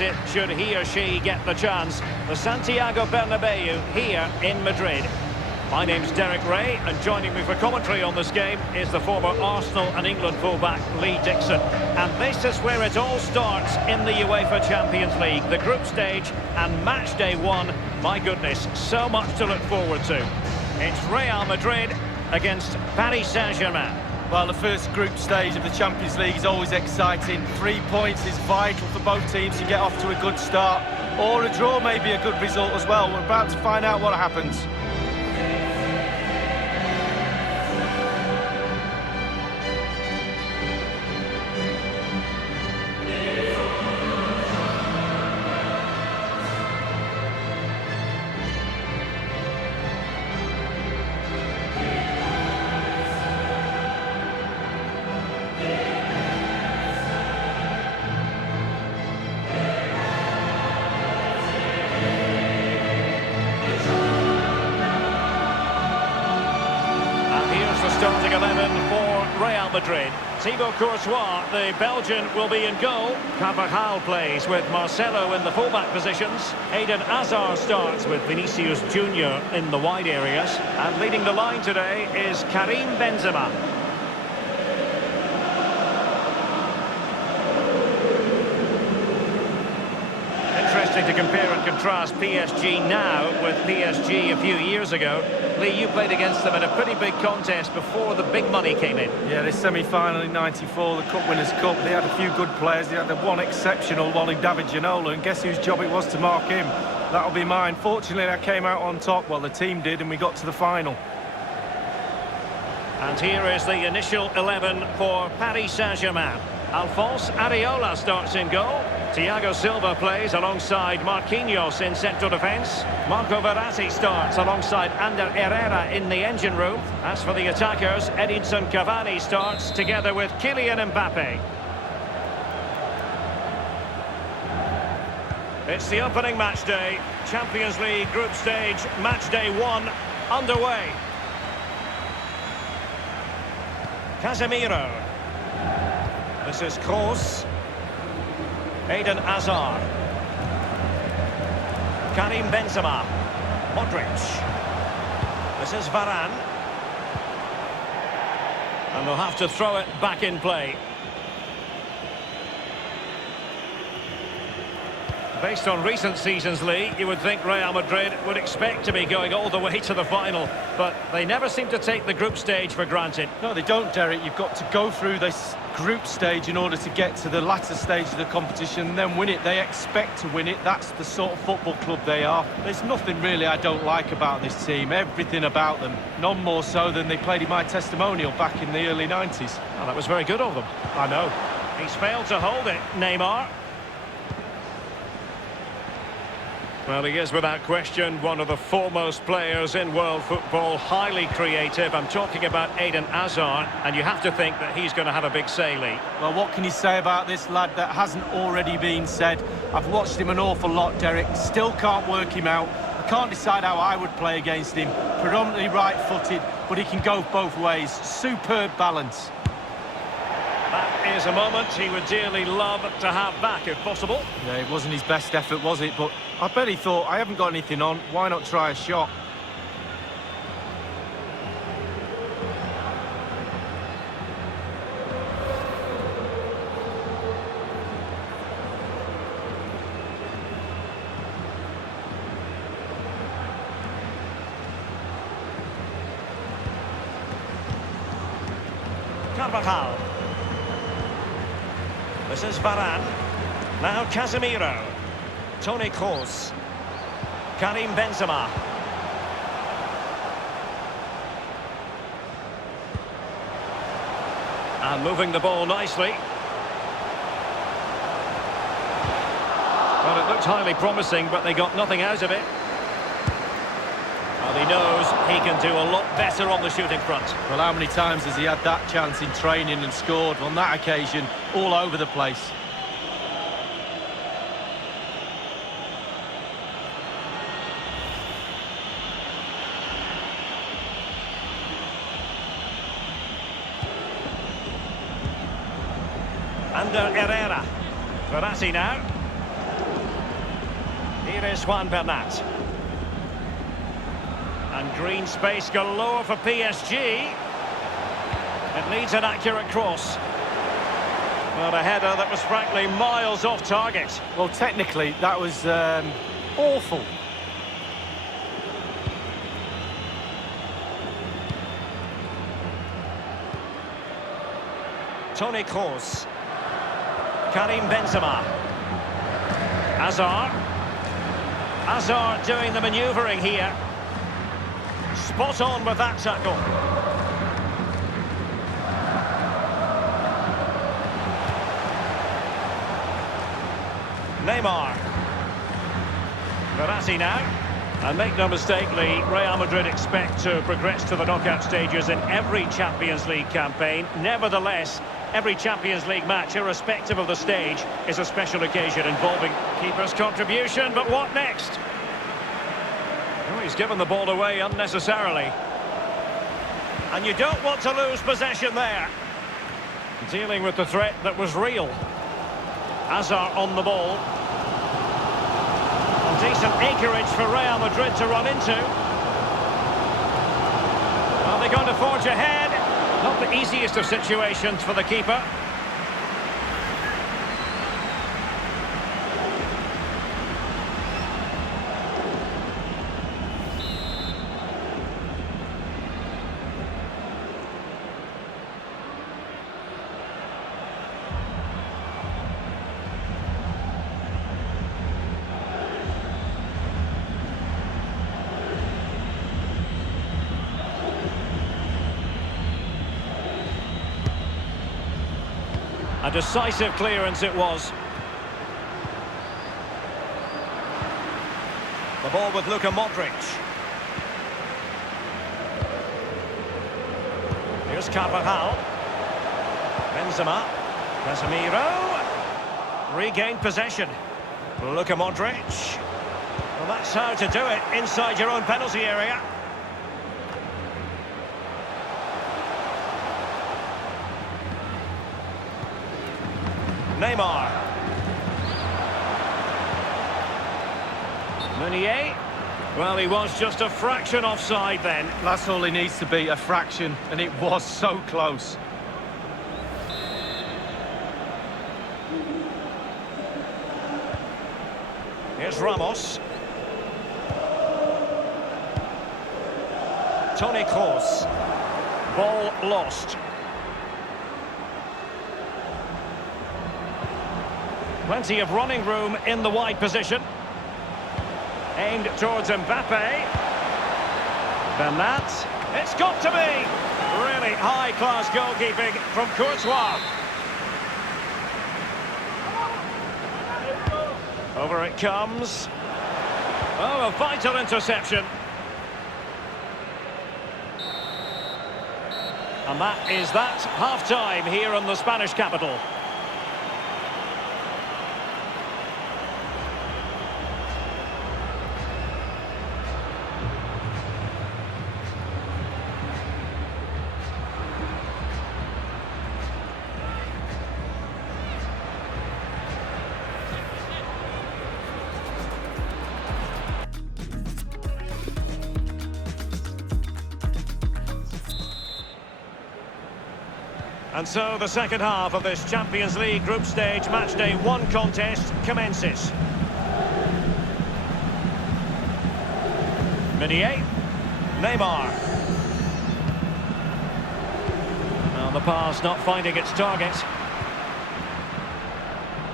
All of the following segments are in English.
it should he or she get the chance. The Santiago Bernabeu here in Madrid. My name's Derek Ray, and joining me for commentary on this game is the former Arsenal and England fullback Lee Dixon. And this is where it all starts in the UEFA Champions League, the group stage and match day one. My goodness, so much to look forward to. It's Real Madrid against Paris Saint-Germain. Well, the first group stage of the Champions League is always exciting. 3 points is vital for both teams to get off to a good start. Or a draw may be a good result as well. We're about to find out what happens. Starting 11 for Real Madrid. Thibaut Courtois, the Belgian, will be in goal. Carvajal plays with Marcelo in the fullback positions. Eden Hazard starts with Vinicius Junior in the wide areas. And leading the line today is Karim Benzema. Interesting to compare and contrast PSG now with PSG a few years ago. Lee, you played against them in a pretty big contest before the big money came in. Yeah, this semi-final in '94, the Cup Winners' Cup, they had a few good players. They had the one exceptional one in David Ginola, and guess whose job it was to mark him? That'll be mine. Fortunately, I came out on top, well, the team did, and we got to the final. And here is the initial 11 for Paris Saint-Germain. Alphonse Areola starts in goal. Thiago Silva plays alongside Marquinhos in central defence. Marco Verratti starts alongside Ander Herrera in the engine room. As for the attackers, Edinson Cavani starts together with Kylian Mbappe. It's the opening match day. Champions League group stage, match day one, underway. Casemiro. This is Kroos. Eden Hazard. Karim Benzema. Modric. This is Varane. And they'll have to throw it back in play. Based on recent seasons, Lee, you would think Real Madrid would expect to be going all the way to the final, but they never seem to take the group stage for granted. No, they don't, Derek. You've got to go through this group stage in order to get to the latter stage of the competition and then win it. They expect to win it. That's the sort of football club they are. There's nothing really I don't like about this team. Everything about them. None more so than they played in my testimonial back in the early 90s. Oh, that was very good of them. I know. He's failed to hold it, Neymar. Well, he is without question one of the foremost players in world football, highly creative. I'm talking about Eden Hazard, and you have to think that he's going to have a big say, Lee. Well, what can you say about this lad that hasn't already been said? I've watched him an awful lot, Derek. Still can't work him out. I can't decide how I would play against him. Predominantly right-footed, but he can go both ways. Superb balance. That is a moment he would dearly love to have back, if possible. Yeah, it wasn't his best effort, was it? But I bet he thought, I haven't got anything on, why not try a shot? Carvajal. This is Varane. Now Casemiro. Toni Kroos. Karim Benzema. And moving the ball nicely. Well, it looked highly promising, but they got nothing out of it. Well, he knows he can do a lot better on the shooting front. Well, how many times has he had that chance in training and scored? On that occasion, all over the place. Ander Herrera. Verratti now. Here is Juan Bernat. And green space galore for PSG. It needs an accurate cross. Well, a header that was frankly miles off target. Well, technically, that was awful. Toni Kroos. Karim Benzema. Hazard. Hazard doing the manoeuvring here. Spot on with that tackle. Neymar. Verratti now. And make no mistake, Lee, Real Madrid expect to progress to the knockout stages in every Champions League campaign. Nevertheless, every Champions League match, irrespective of the stage, is a special occasion involving keeper's contribution. But what next? Oh, he's given the ball away unnecessarily. And you don't want to lose possession there. Dealing with the threat that was real. Hazard on the ball. Decent acreage for Real Madrid to run into. Are they going to forge ahead? Not the easiest of situations for the keeper. A decisive clearance it was. The ball with Luka Modric. Here's Carvajal. Benzema. Casemiro. Regained possession. Luka Modric. Well, that's how to do it inside your own penalty area. Neymar. Meunier. Well, he was just a fraction offside then. That's all he needs to be, a fraction, and it was so close. Here's Ramos. Toni Kroos. Ball lost. Plenty of running room in the wide position. Aimed towards Mbappe. Bernat. It's got to be! Really high-class goalkeeping from Courtois. Over it comes. Oh, a vital interception. And that is that. Half-time here in the Spanish capital. And so the second half of this Champions League group stage matchday 1 contest commences. Meunier. Neymar. Well, the pass not finding its target.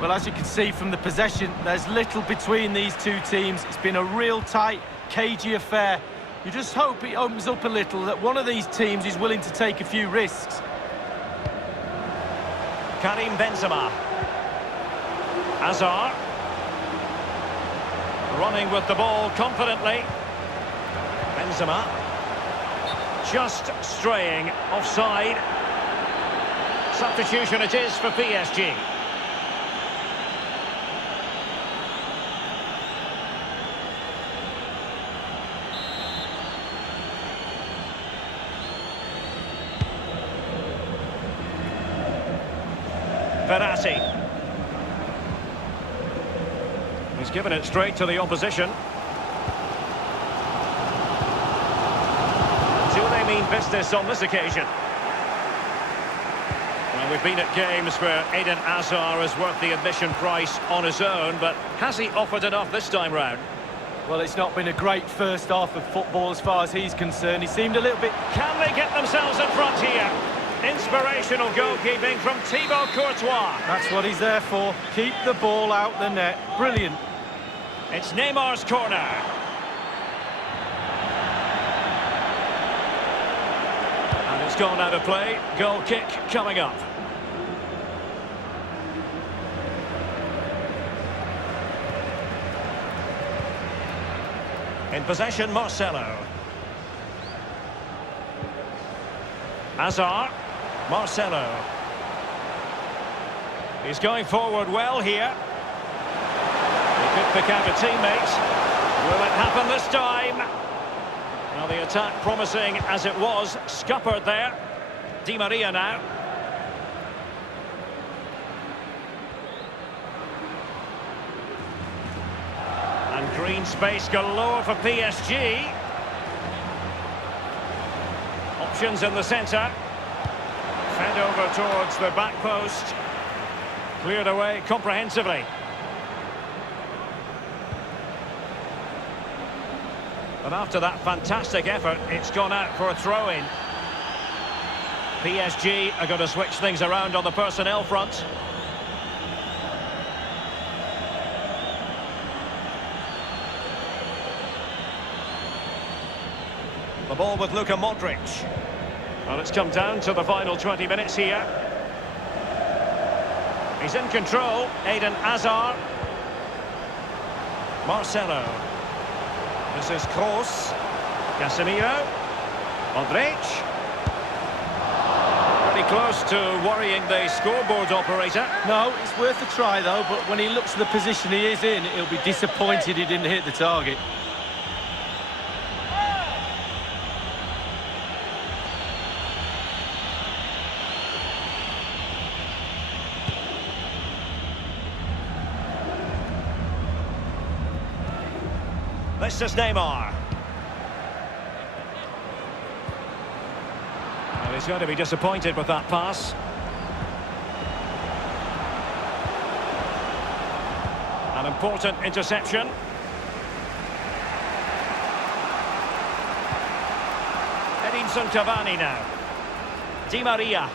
Well, as you can see from the possession, there's little between these two teams. It's been a real tight, cagey affair. You just hope it opens up a little, that one of these teams is willing to take a few risks. Karim Benzema. Hazard. Running with the ball confidently. Benzema. Just straying offside. Substitution it is for PSG. Verratti. He's given it straight to the opposition. Do they mean business on this occasion? Well, we've been at games where Eden Hazard is worth the admission price on his own, but has he offered enough this time round? Well, it's not been a great first half of football as far as he's concerned. He seemed a little bit... Can they get themselves in front here? Inspirational goalkeeping from Thibaut Courtois. That's what he's there for. Keep the ball out the net. Brilliant. It's Neymar's corner. And it's gone out of play. Goal kick coming up. In possession, Marcelo. Hazard. Marcelo. He's going forward well here. He could pick out a teammate. Will it happen this time? Well, the attack promising as it was. Scuppered there. Di Maria now. And green space galore for PSG. Options in the centre. Fed over towards the back post. Cleared away comprehensively. But after that fantastic effort, it's gone out for a throw-in. PSG are going to switch things around on the personnel front. The ball with Luka Modric. Well, it's come down to the final 20 minutes here. He's in control. Eden Hazard. Marcelo. This is Kroos. Casemiro. Modric. Pretty close to worrying the scoreboard operator. No, it's worth a try though, but when he looks at the position he is in, he'll be disappointed he didn't hit the target. This is Neymar. Well, he's going to be disappointed with that pass. An important interception. Edinson Cavani now. Di Maria.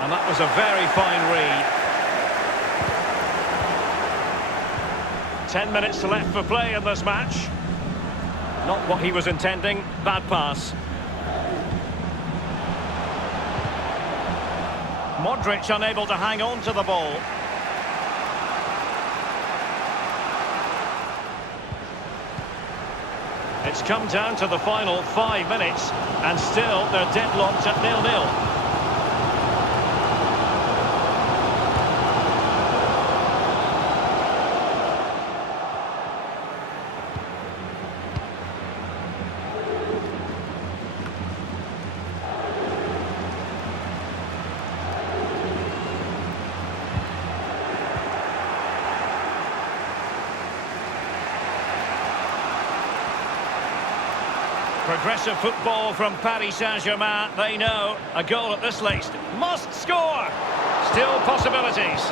And that was a very fine read. 10 minutes left for play in this match. Not what he was intending. Bad pass. Modric unable to hang on to the ball. It's come down to the final 5 minutes, and still they're deadlocked at 0-0. Progressive football from Paris Saint-Germain. They know a goal at this late must score. Still possibilities.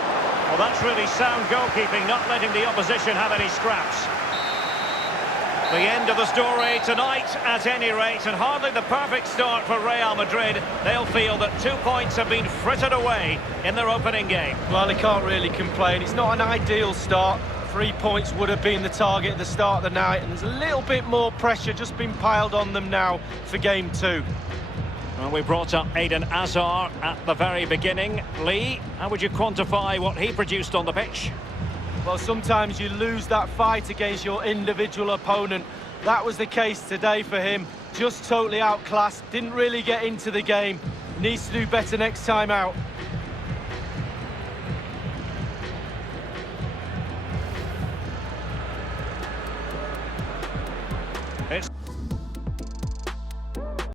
Well, that's really sound goalkeeping, not letting the opposition have any scraps. The end of the story tonight, at any rate, and hardly the perfect start for Real Madrid. They'll feel that 2 points have been frittered away in their opening game. Well, they can't really complain. It's not an ideal start. 3 points would have been the target at the start of the night, and there's a little bit more pressure just been piled on them now for game 2. Well, we brought up Eden Hazard at the very beginning. Lee, how would you quantify what he produced on the pitch? Well, sometimes you lose that fight against your individual opponent. That was the case today for him. Just totally outclassed, didn't really get into the game. Needs to do better next time out.